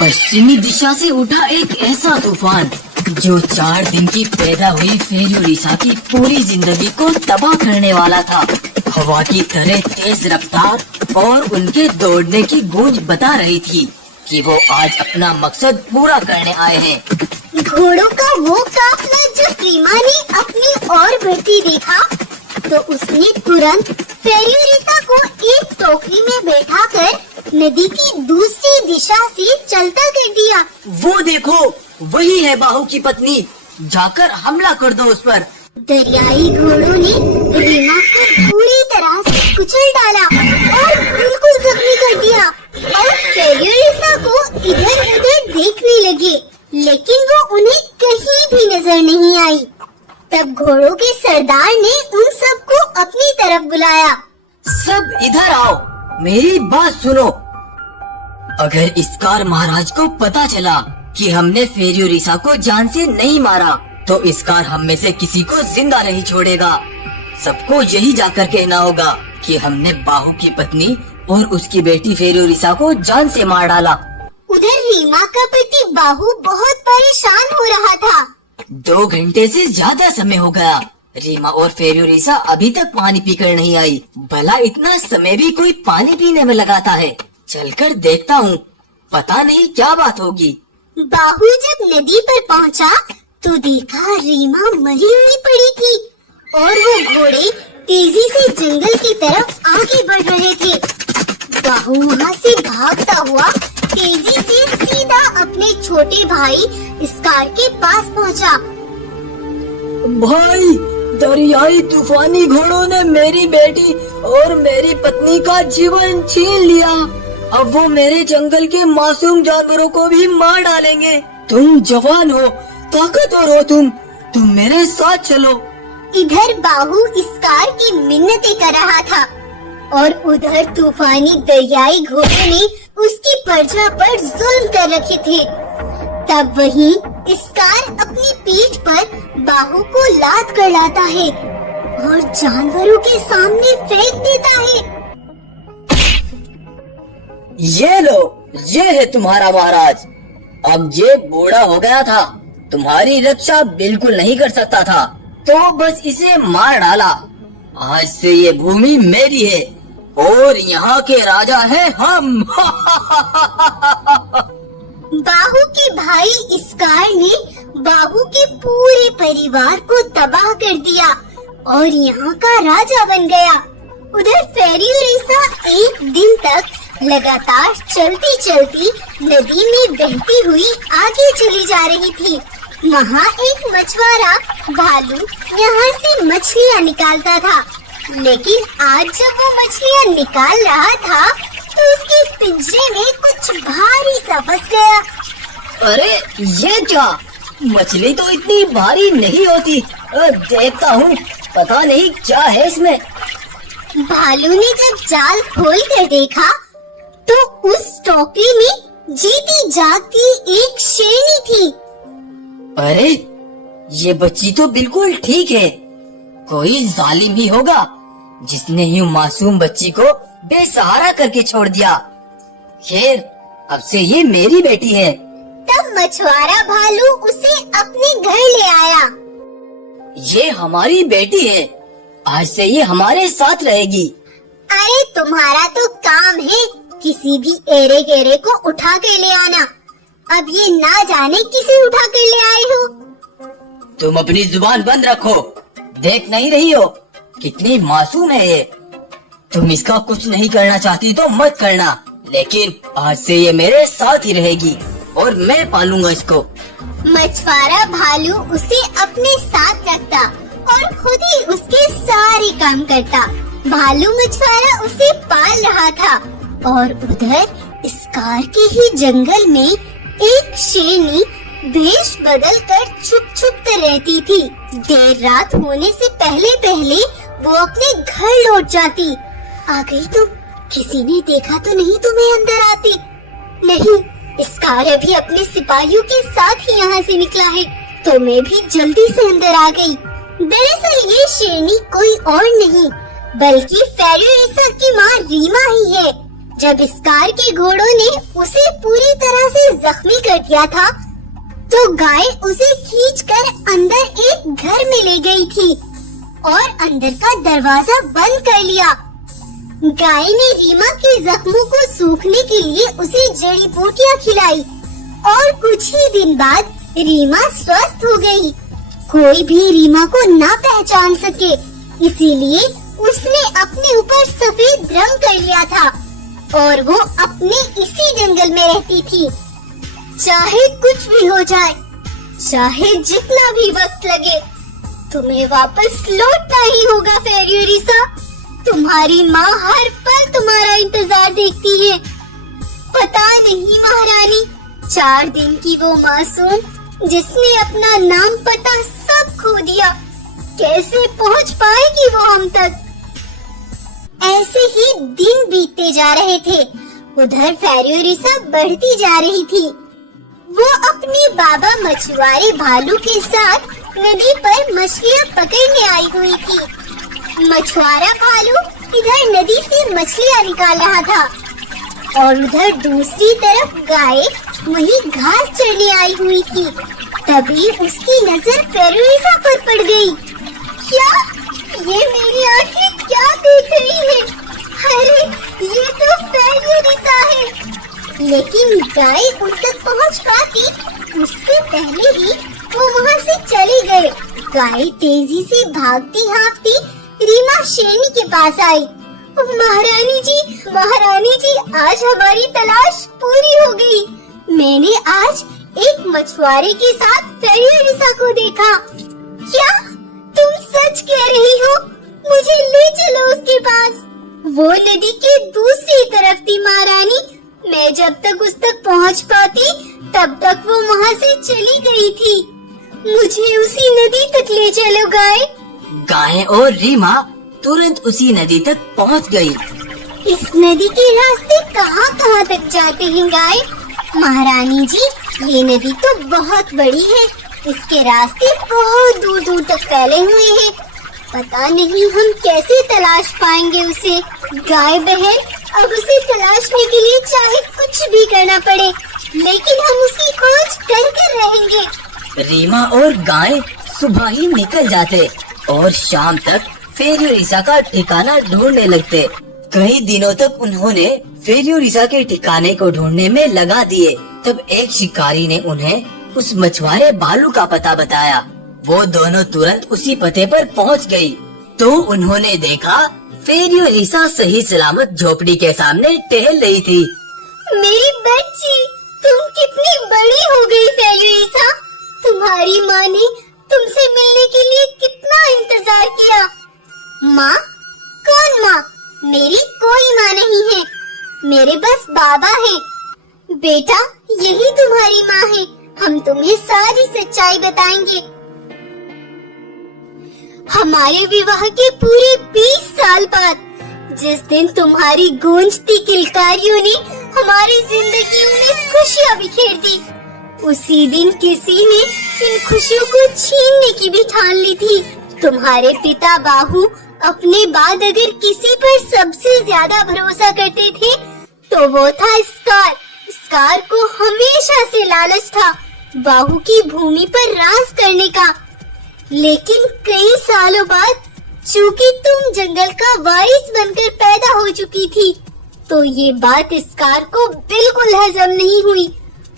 पश्चिमी दिशा से उठा एक ऐसा तूफान जो 4 दिन की पैदा हुई फेरुरिसा की पूरी जिंदगी को तबाह करने वाला था। हवा की तरह तेज रफ्तार और उनके दौड़ने की गूंज बता रही थी कि वो आज अपना मकसद पूरा करने आए हैं। घोड़ों का वो काफिला जब रीमा ने अपनी ओर बढ़ती देखा तो उसने तुरंत फेरुरिसा को एक टोकरी में बैठाकर नदी की दूसरी दिशा से चलता कर दिया। वो देखो, वही है बाहु की पत्नी, जाकर हमला कर दो उस पर। दरियाई घोड़ों ने रीमा को पूरी तरह से कुचल डाला और बिल्कुल जख्मी कर दिया और फेरुरिसा को इधर उधर देखने लगे, लेकिन वो उन्हें कहीं भी नजर नहीं आई। तब घोड़ों के सरदार ने उन सबको अपनी तरफ बुलाया। सब इधर आओ, मेरी बात सुनो। अगर इसकार महाराज को पता चला कि हमने फेरुरिसा को जान से नहीं मारा तो इसकार हम में से किसी को जिंदा नहीं छोड़ेगा। सबको यही जाकर कहना होगा कि हमने बाहु की पत्नी और उसकी बेटी फेरुरिसा को जान से मार डाला। उधर रीमा का पति बाहु बहुत परेशान हो रहा था। 2 घंटे से ज्यादा समय हो गया, रीमा और फेरुरिसा अभी तक पानी पीकर नहीं आई। भला इतना समय भी कोई पानी पीने में लगाता है? चलकर देखता हूँ, पता नहीं क्या बात होगी। बाहु जब नदी पर पहुँचा तो देखा रीमा मरी हुई पड़ी थी और वो घोड़े तेजी से जंगल की तरफ आगे बढ़ रहे थे। बाहु वहाँ से भागता हुआ तेजी से सीधा अपने छोटे भाई इसकार के पास पहुँचा। भाई, दरियाई तूफानी घोड़ों ने मेरी बेटी और मेरी पत्नी का जीवन छीन लिया। अब वो मेरे जंगल के मासूम जानवरों को भी मार डालेंगे। तुम जवान हो, ताकतवर हो, तुम मेरे साथ चलो। इधर बाहु इसकार की मिन्नतें कर रहा था और उधर तूफानी दरियाई घोड़े ने उसकी प्रजा पर जुल्म कर रखे थे। तब वहीं इसकार अपनी पीठ पर बाहु को लात कर लाता है और जानवरों के सामने फेंक देता है। ये लो, ये है तुम्हारा महाराज। अब ये बूढ़ा हो गया था, तुम्हारी रक्षा बिल्कुल नहीं कर सकता था, तो बस इसे मार डाला। आज से ये भूमि मेरी है और यहाँ के राजा हैं हम। बाहु के भाई इसकार ने बाहु के पूरे परिवार को तबाह कर दिया और यहाँ का राजा बन गया। उधर फेरुरिसा एक दिन तक लगातार चलती चलती नदी में बहती हुई आगे चली जा रही थी। वहाँ एक मछुआरा भालू यहाँ से मछलियाँ निकालता था, लेकिन आज जब वो मछलियाँ निकाल रहा था तो उसके पिंजरे में कुछ भारी सा फंस गया। अरे ये क्या? मछली तो इतनी भारी नहीं होती। देखता हूँ, पता नहीं क्या है इसमें। भालू ने जब जाल खोल कर देखा तो उस टोकरी में जीती जागती एक शेरनी थी। अरे ये बच्ची तो बिल्कुल ठीक है। कोई जालिम ही होगा जिसने यूं मासूम बच्ची को बेसहारा करके छोड़ दिया। खैर, अब से ये मेरी बेटी है। तब मछुआरा भालू उसे अपने घर ले आया। ये हमारी बेटी है, आज से ये हमारे साथ रहेगी। अरे तुम्हारा तो काम है किसी भी एरे गेरे को उठा के ले आना। अब ये ना जाने किसे उठा कर ले आए हो। तुम अपनी जुबान बंद रखो। देख नहीं रही हो कितनी मासूम है ये? तुम इसका कुछ नहीं करना चाहती तो मत करना, लेकिन आज से ये मेरे साथ ही रहेगी और मैं पालूंगा इसको। मछुआरा भालू उसे अपने साथ रखता और खुद ही उसके सारे काम करता। भालू मछुआरा उसे पाल रहा था और उधर इसकार के ही जंगल में एक शेरनी भेष बदल कर छुप छुप कर रहती थी। देर रात होने से पहले पहले वो अपने घर लौट जाती। आ गई तुम? किसी ने देखा तो नहीं तुम्हें अंदर आती? नहीं, इसकार अभी अपने सिपाहियों के साथ ही यहाँ से निकला है, तो मैं भी जल्दी से अंदर आ गई। दरअसल ये शेरनी कोई और नहीं बल्कि फेरुरिसा की माँ रीमा ही है। जब इसकार के घोड़ों ने उसे पूरी तरह से कर दिया था, तो गाय उसे खींचकर अंदर एक घर में ले गई थी और अंदर का दरवाजा बंद कर लिया। गाय ने रीमा के जख्मों को सूखने के लिए उसे जड़ी बूटियां खिलाई और कुछ ही दिन बाद रीमा स्वस्थ हो गई। कोई भी रीमा को ना पहचान सके, इसीलिए उसने अपने ऊपर सफेद रंग कर लिया था और वो अपने इसी जंगल में रहती थी। चाहे कुछ भी हो जाए, चाहे जितना भी वक्त लगे, तुम्हें वापस लौटना ही होगा फेरियोरिसा। तुम्हारी माँ हर पल तुम्हारा इंतजार देखती है। पता नहीं महारानी, 4 दिन की वो मासूम जिसने अपना नाम पता सब खो दिया, कैसे पहुँच पाएगी वो हम तक। ऐसे ही दिन बीतते जा रहे थे। उधर फेरियोरिसा बढ़ती जा रही थी। वो अपने बाबा मछुआरे भालू के साथ नदी पर मछलियाँ पकड़ने आई हुई थी। मछुआरा भालू इधर नदी से मछलियाँ निकाल रहा था और उधर दूसरी तरफ गाय वही घास चरने आई हुई थी। तभी उसकी नजर फेरियोरिसा पर पड़ गई। क्या ये मेरी आंखें क्या देख रही है? अरे ये तो फेरियोरिसा है। लेकिन गाय उन तक पहुंच पाती उससे पहले ही वो वहां से चले गए। गाय तेजी से भागती हाँफती रीमा शेरनी के पास आई। महारानी जी, आज हमारी तलाश पूरी हो गई। मैंने आज एक मछुआरे के साथ फेरियोरिसा को देखा। क्या तुम सच कह रही हो? मुझे ले चलो उसके पास। वो नदी के दूसरी तरफ थी महारानी। मैं जब तक उस तक पहुंच पाती तब तक वो वहां से चली गई थी। मुझे उसी नदी तक ले चलो गाय। गाय और रीमा तुरंत उसी नदी तक पहुंच गई। इस नदी के रास्ते कहाँ तक जाते हैं गाय? महारानी जी, ये नदी तो बहुत बड़ी है। इसके रास्ते बहुत दूर दूर तक फैले हुए हैं। पता नहीं हम कैसे तलाश पाएंगे उसे। गाय बहन, अब उसे तलाशने के लिए चाहे कुछ भी करना पड़े, लेकिन हम उसकी खोज कर रहेंगे। रीमा और गाय सुबह ही निकल जाते और शाम तक फेरियोरिसा का ठिकाना ढूंढने लगते। कई दिनों तक उन्होंने फेरियोरिसा के ठिकाने को ढूंढने में लगा दिए। तब एक शिकारी ने उन्हें उस मछुआरे भालू का पता बताया। वो दोनों तुरंत उसी पते पर पहुंच गई। तो उन्होंने देखा फेरियोरिसा सही सलामत झोपड़ी के सामने टहल रही थी। मेरी बच्ची, तुम कितनी बड़ी हो गई फेरियोरिसा। तुम्हारी माँ ने तुमसे मिलने के लिए कितना इंतजार किया। माँ? कौन माँ? मेरी कोई माँ नहीं है। मेरे बस बाबा है। बेटा, यही तुम्हारी माँ है। हम तुम्हें सारी सच्चाई बताएंगे। हमारे विवाह के पूरे 20 साल बाद, जिस दिन तुम्हारी गूंजती किलकारियों ने हमारी जिंदगियों में खुशियाँ बिखेर दी, उसी दिन किसी ने इन खुशियों को छीनने की भी ठान ली थी। तुम्हारे पिता बाहु अपने बाद अगर किसी पर सबसे ज्यादा भरोसा करते थे तो वो था स्कार। स्कार को हमेशा से लालच था बाहु की भूमि पर राज करने का। लेकिन कई सालों बाद चूंकि तुम जंगल का वारिस बनकर पैदा हो चुकी थी, तो ये बात स्कार को बिल्कुल हजम नहीं हुई।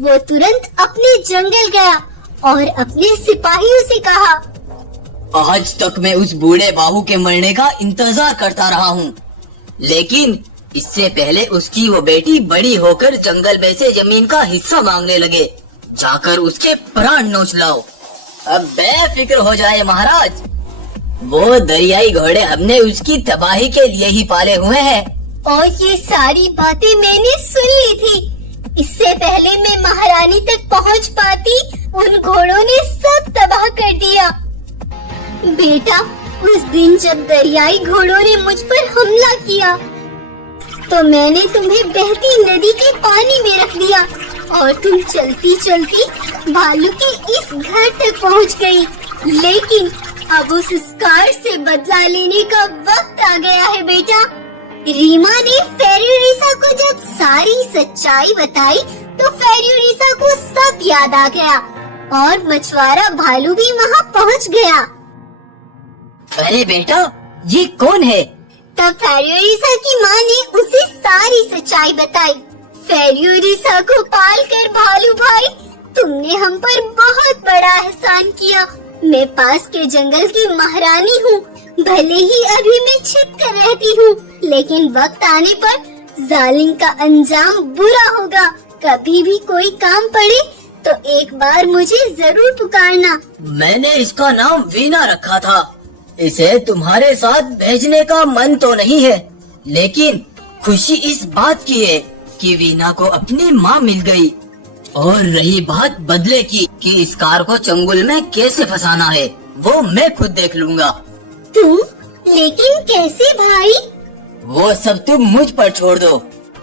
वो तुरंत अपने जंगल गया और अपने सिपाहियों से कहा, आज तक मैं उस बूढ़े बाहु के मरने का इंतजार करता रहा हूँ, लेकिन इससे पहले उसकी वो बेटी बड़ी होकर जंगल में से जमीन का हिस्सा मांगने लगे। जाकर उसके प्राण नोच लाओ। अब बेफिक्र हो जाए महाराज। वो दरियाई घोड़े हमने उसकी तबाही के लिए ही पाले हुए हैं। और ये सारी बातें मैंने सुन ली थी। इससे पहले मैं महारानी तक पहुंच पाती, उन घोड़ों ने सब तबाह कर दिया। बेटा, उस दिन जब दरियाई घोड़ों ने मुझ पर हमला किया, तो मैंने तुम्हें बहती नदी के पानी में रख दिया और तुम चलती चलती भालू के इस घर तक पहुंच गई। लेकिन अब उस स्कार से बदला लेने का वक्त आ गया है बेटा। रीमा ने फेरियोरिसा को जब सारी सच्चाई बताई तो फेरियोरिसा को याद आ गया और मछुआरा भालू भी वहाँ पहुँच गया। अरे बेटा, ये कौन है? तब फेरियोरिसा की माँ ने उसे सारी सच्चाई बताई। फेरियोरिसा को पालकर भालू भाई, तुमने हम पर बहुत बड़ा एहसान किया। मैं पास के जंगल की महारानी हूँ। भले ही अभी मैं छिप कर रहती हूँ, लेकिन वक्त आने पर जालिम का अंजाम बुरा होगा। कभी भी कोई काम पड़े तो एक बार मुझे जरूर पुकारना। मैंने इसका नाम वीना रखा था। इसे तुम्हारे साथ भेजने का मन तो नहीं है, लेकिन खुशी इस बात की है कि वीना को अपनी माँ मिल गई। और रही बात बदले की कि इस कार को चंगुल में कैसे फंसाना है, वो मैं खुद देख लूँगा। तुम? लेकिन कैसे भाई? वो सब तुम मुझ पर छोड़ दो।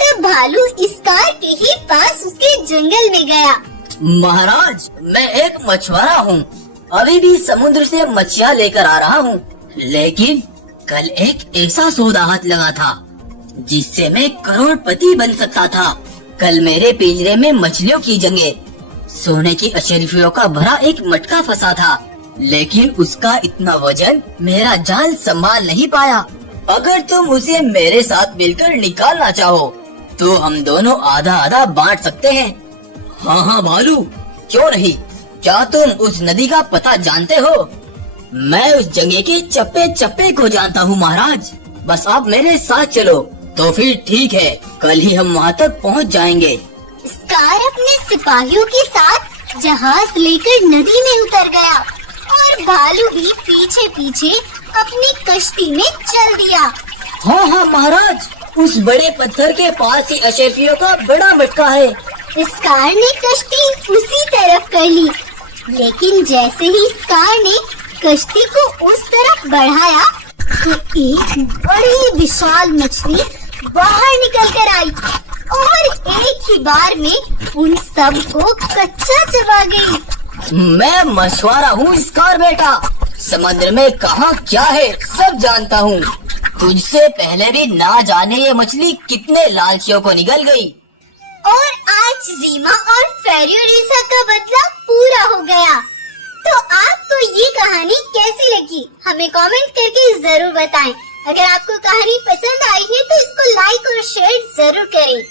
तब भालू इस कार के ही पास उसके जंगल में गया। महाराज, मैं एक मछुआरा हूँ। अभी भी समुद्र से मछलियाँ लेकर आ रहा हूँ, लेकिन कल एक ऐसा सौदा हाथ लगा था जिससे मैं करोड़पति बन सकता था। कल मेरे पिंजरे में मछलियों की जगह सोने की अशरीफियों का भरा एक मटका फंसा था, लेकिन उसका इतना वजन मेरा जाल संभाल नहीं पाया। अगर तुम उसे मेरे साथ मिलकर निकालना चाहो तो हम दोनों आधा आधा बांट सकते हैं। हाँ हाँ भालू, क्यों नहीं। क्या तुम उस नदी का पता जानते हो? मैं उस जगह के चप्पे चप्पे को जानता हूँ महाराज। बस आप मेरे साथ चलो तो फिर ठीक है, कल ही हम वहाँ तक पहुँच जाएंगे। स्कार अपने सिपाहियों के साथ जहाज लेकर नदी में उतर गया और भालू भी पीछे पीछे अपनी कश्ती में चल दिया। हाँ हाँ महाराज, उस बड़े पत्थर के पास ही अशरीफियों का बड़ा मटका है। स्कार ने कश्ती उसी तरफ कर ली, लेकिन जैसे ही स्कार ने कश्ती को उस तरफ बढ़ाया तो एक बड़ी विशाल मछली बाहर निकल कर आई और एक ही बार में उन सब को कच्चा चबा गई। मैं मछुआरा हूँ स्कार बेटा, समुद्र में कहाँ क्या है सब जानता हूँ। तुझसे पहले भी ना जाने ये मछली कितने लालचियों को निगल गई। और आज रीमा और फेरियोरिसा का बदला पूरा हो गया। तो आपको ये कहानी कैसी लगी, हमें कमेंट करके जरूर बताएं। अगर आपको कहानी पसंद आई है तो इसको लाइक और शेयर जरूर करें।